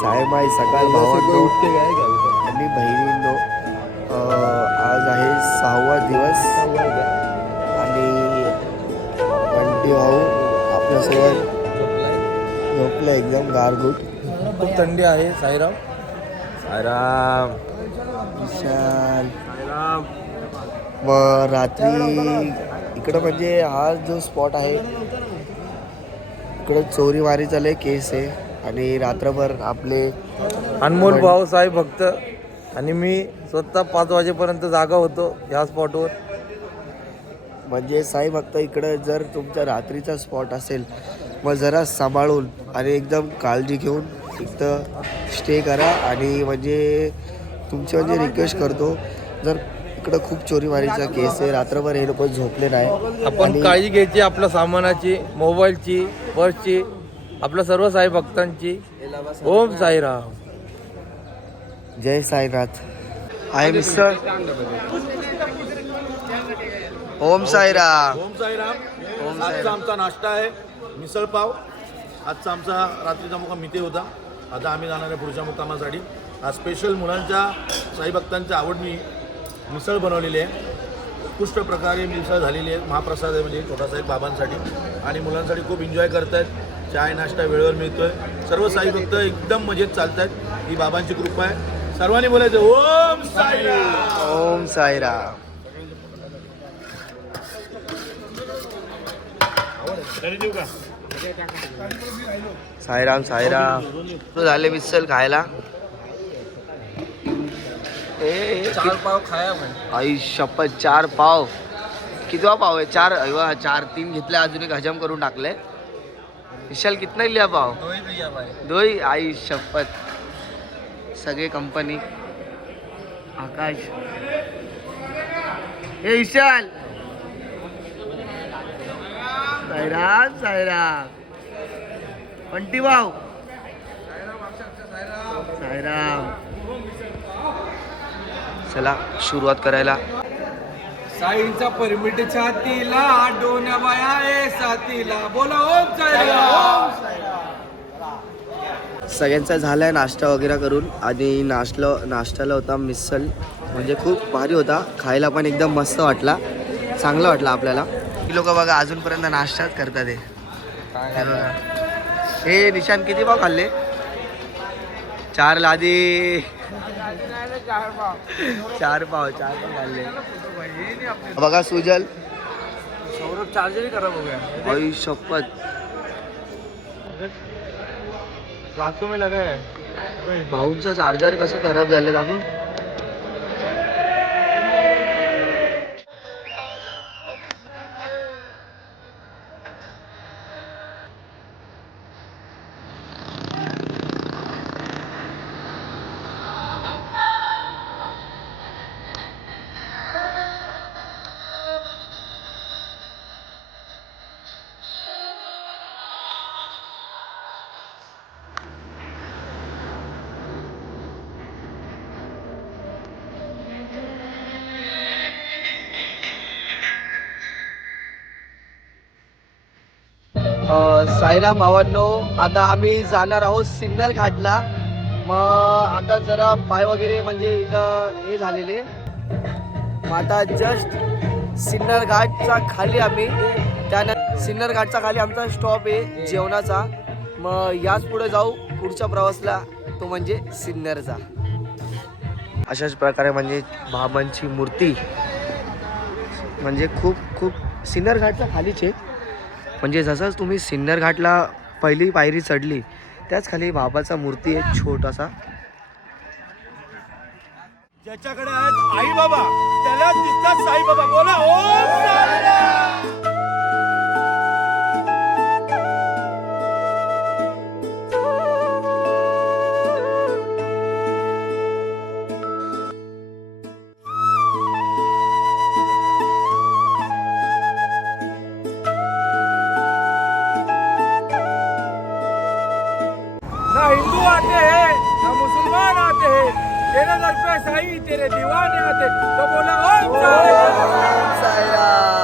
सायमाई सकाळ भावांनो आणि बहिणींनो, आज आहे 6वा दिवस आणि बंटी भाऊ आपल्यासोबत झोपला एकदम गारगुट. खूप थंडी आहे. साईराम साईराम विशाल. साईराम. मग रात्री इकडं म्हणजे हा जो स्पॉट आहे इकडं चोरी मारी चालू आहे, केस आहे आणि रात्रभर आपले अनमोल भाऊ साहेब भक्त आणि मी स्वतः 5 वाजेपर्यंत जागा होतो ह्या स्पॉटवर. म्हणजे साई भक्त इकडं जर तुमचा रात्रीचा स्पॉट असेल मग जरा सांभाळून आणि एकदम काळजी घेऊन इथं स्टे करा. आणि म्हणजे तुमची म्हणजे रिक्वेस्ट करतो, जर इकडं खूप चोरीमारीचा केस आहे, रात्रभर हे लोक झोपले नाही, आपण काळजी घ्यायची आपल्या सामानाची, मोबाईलची, पर्सची, आपल्या सर्व साई भक्तांची. ओम साईराम. जय साईनाथ. आहे मिस्टर. ओम साईराम. ओम साईराम. ओम आजचा साईराम. आमचा नाश्ता आहे मिसळ पाव. आजचा आमचा रात्रीचा मुक्काम इथे होता. आता आम्ही जाणार आहे पुढच्या मुक्कामासाठी. आज स्पेशल मुलांच्या साई भक्तांच्या आवडणी मिसळ बनवलेली आहे. उत्कृष्ट प्रकारे मिसळ झालेली आहे. महाप्रसाद आहे म्हणजे छोटासा एक बाबांसाठी आणि मुलांसाठी खूप एन्जॉय करत आहेत. चाय नाश्ता वेळेवर मिळतोय. सर्व साई भक्त एकदम मजेत चालत आहेत. ही बाबांची कृपा आहे. सर्वांनी बोलायचं ओम साईराम. ओम साईराम. साईराम साईराम. तू झाले मिसल खायला. ए 4 पाव खाया आई शपथ 4 पाव. कितवा पाव आहे? 4. 4-3 घेतले, अजून एक हजम करून टाकले. विशाल कितना लिया पाव? 2. आई शपथ. सगळे कंपनी. आकाश. हे विशाल. साईराम साईराम. पंटी भाऊ साईराम. चला सुरुवात करायला. साईंचा परमिट छातीला, डोन्या बाया साथीला, बोला ओम साईराम. सगळ्यांचा झालाय नाश्ता वगैरे करून आणि नाश्त्याला होता मिसल. म्हणजे खूप भारी होता, खायला पण एकदम मस्त वाटला, चांगला वाटला आपल्याला. ही लोक बघा अजूनपर्यंत नाश्ताच करतात. हे निशान किती पाव खाल्ले? 4 लादी. 4 पाव खाल्ले. बघा सुजल. सौरभ चार्जर खराब हो गया. आई शपथ. रातों में लगा है. भाऊंचा चार्जर कसं खराब झालं दाखवू. साईराम भावांनो, आता आम्ही जाणार आहोत सिन्नर घाटला. मग आता जरा पाय वगैरे म्हणजे इथं हे झालेले. मग आता जस्ट सिन्नर घाटचा खाली आम्ही, त्यानंतर सिन्नर घाटचा खाली आमचा स्टॉप आहे जेवणाचा. मग याच पुढे जाऊ पुढच्या प्रवासला, तो म्हणजे सिन्नरचा. अशाच प्रकारे म्हणजे बाबांची मूर्ती म्हणजे खूप सिन्नर घाटच्या खालीच आहे. म्हणजे जसंच तुम्ही सिन्नर घाटला पहिली पायरी चढली त्याच खाली बाबाचा मूर्ती आहे छोटासा. ज्याच्याकडे आहेत आई बाबा त्याला दिसतात साई बाबा. बोला ओम साईराम. ना हिंदू आते हैं ना मुसलमान आते हैं, तेरे दर पे साईं तेरे दीवाने आते. तो बोला ओम साईराम.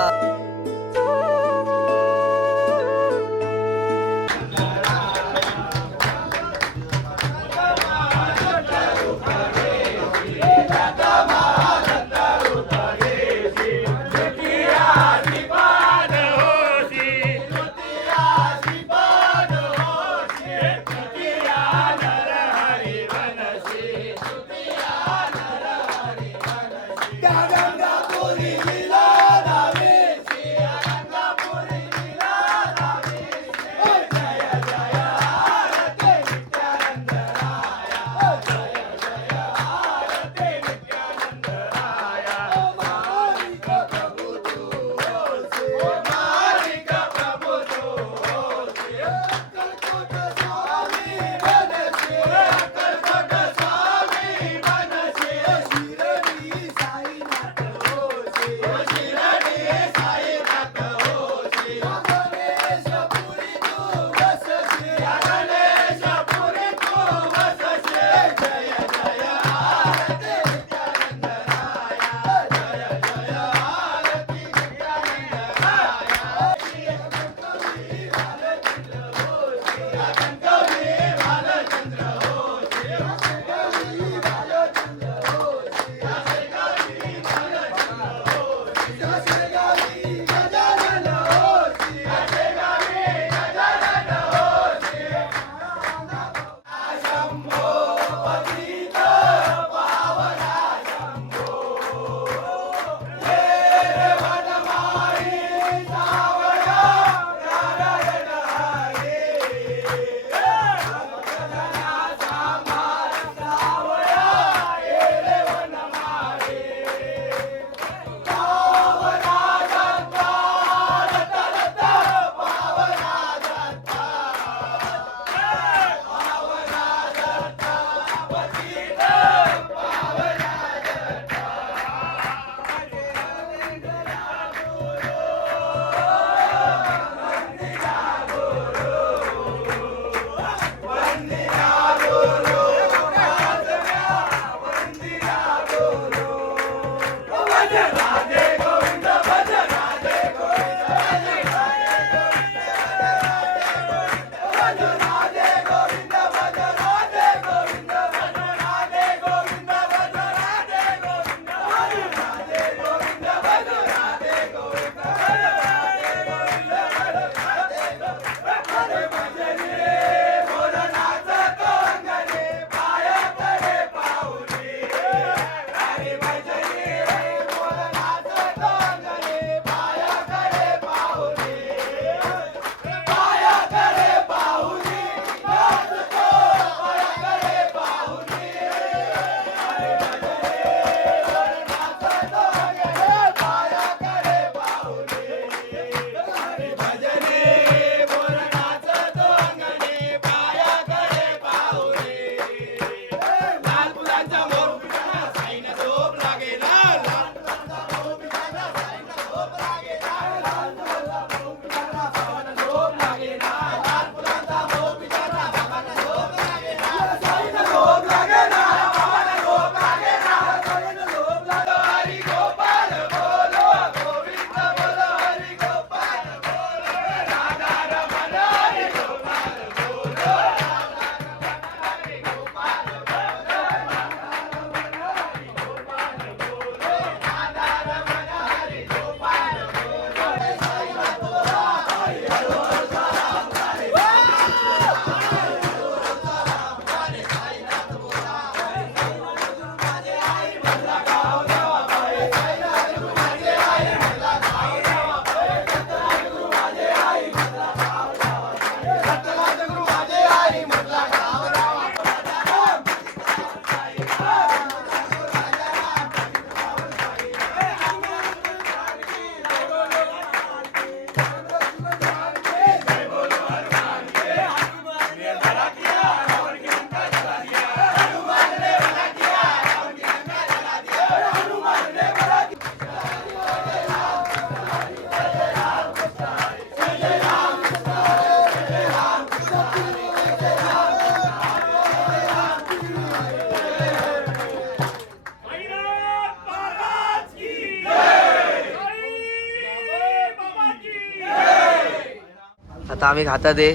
आता आम्ही खातात आहे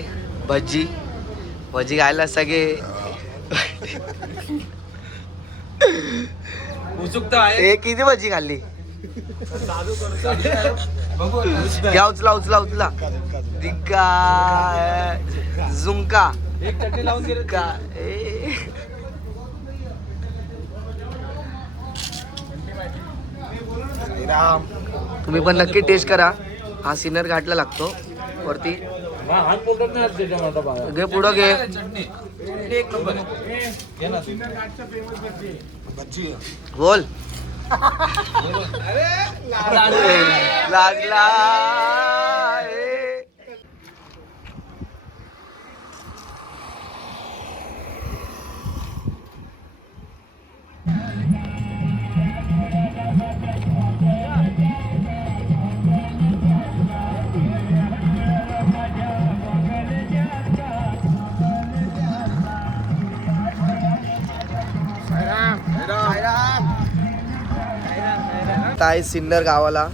भजी. भजी खायला सगळे उत्सुकता आहे. हे किती भजी खाल्ली? घ्या उचला उचला उचला. दिग्गा झुंका एक चटणी लावून गेले. का ए. तुम्ही पण नक्की टेस्ट करा. हा सिन्नर घाटला लागतो वरती. हात बोलतात नाही त्याच्या माझा बाळा. घे पुढं घे. चटणी एक नंबर. घे ना. बोल. लागला ए. आहे सिन्नर गावाला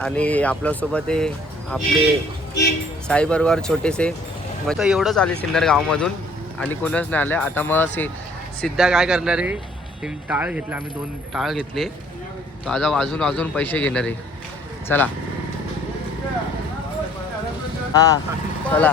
आणि आपल्यासोबत हे आपले साई बरोबर छोटेसे. मग तर एवढंच आले सिन्नर गावामधून आणि कोणच नाही आले. आता मग सिद्धा काय करणार आहे, टाळ घेतला आम्ही, 2 टाळ घेतले. तो आता वाजून वाजून पैसे घेणार आहे. चला हा चला.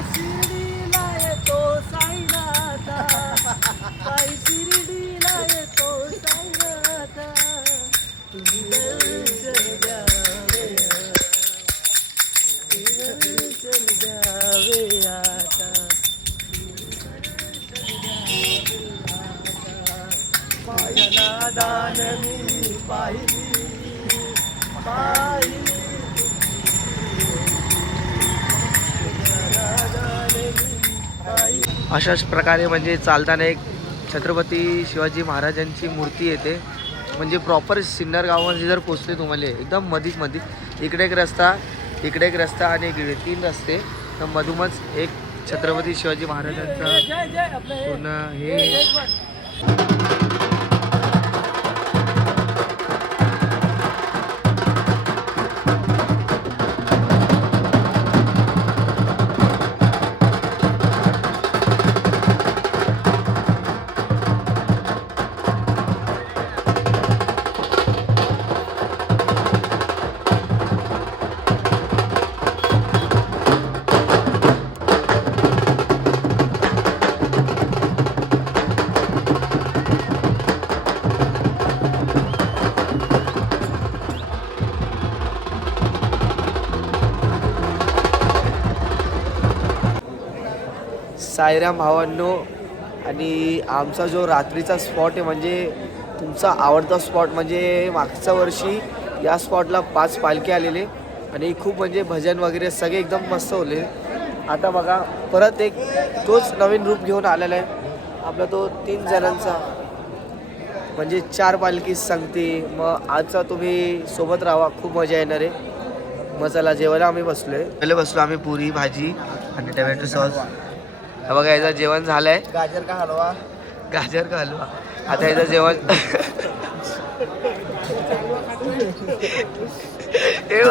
अशाच प्रकारे म्हणजे चालताना एक छत्रपती शिवाजी महाराजांची मूर्ती येते. म्हणजे प्रॉपर सिन्नर गावामध्ये जर पोचले तुम्हाला एकदम मधीच इकडे एक रस्ता, इकडे एक रस्ता आणि इकडे 3 रस्ते. तर मधूनच एक छत्रपती शिवाजी महाराजांचा पूर्ण हे. साईराम भावांनो, आणि आमचा जो रात्रीचा स्पॉट आहे म्हणजे तुमचा आवडता स्पॉट म्हणजे मागच्या वर्षी या स्पॉटला 5 पालखे आलेले आणि खूप म्हणजे भजन वगैरे सगळे एकदम मस्त होले. आता बघा परत एक तोच नवीन रूप घेऊन आलेला आहे आपला, तो 3 जणांचा म्हणजे 4 पालखी सांगते. मग आजचा तुम्ही सोबत राहा, खूप मजा येणार आहे. मग चला जेवायला आम्ही बसलो आम्ही पुरी भाजी आणि टोमॅटो सॉस. बघा याचं जेवण झालंय. गाजर का हलवा आता याचं जेवण ए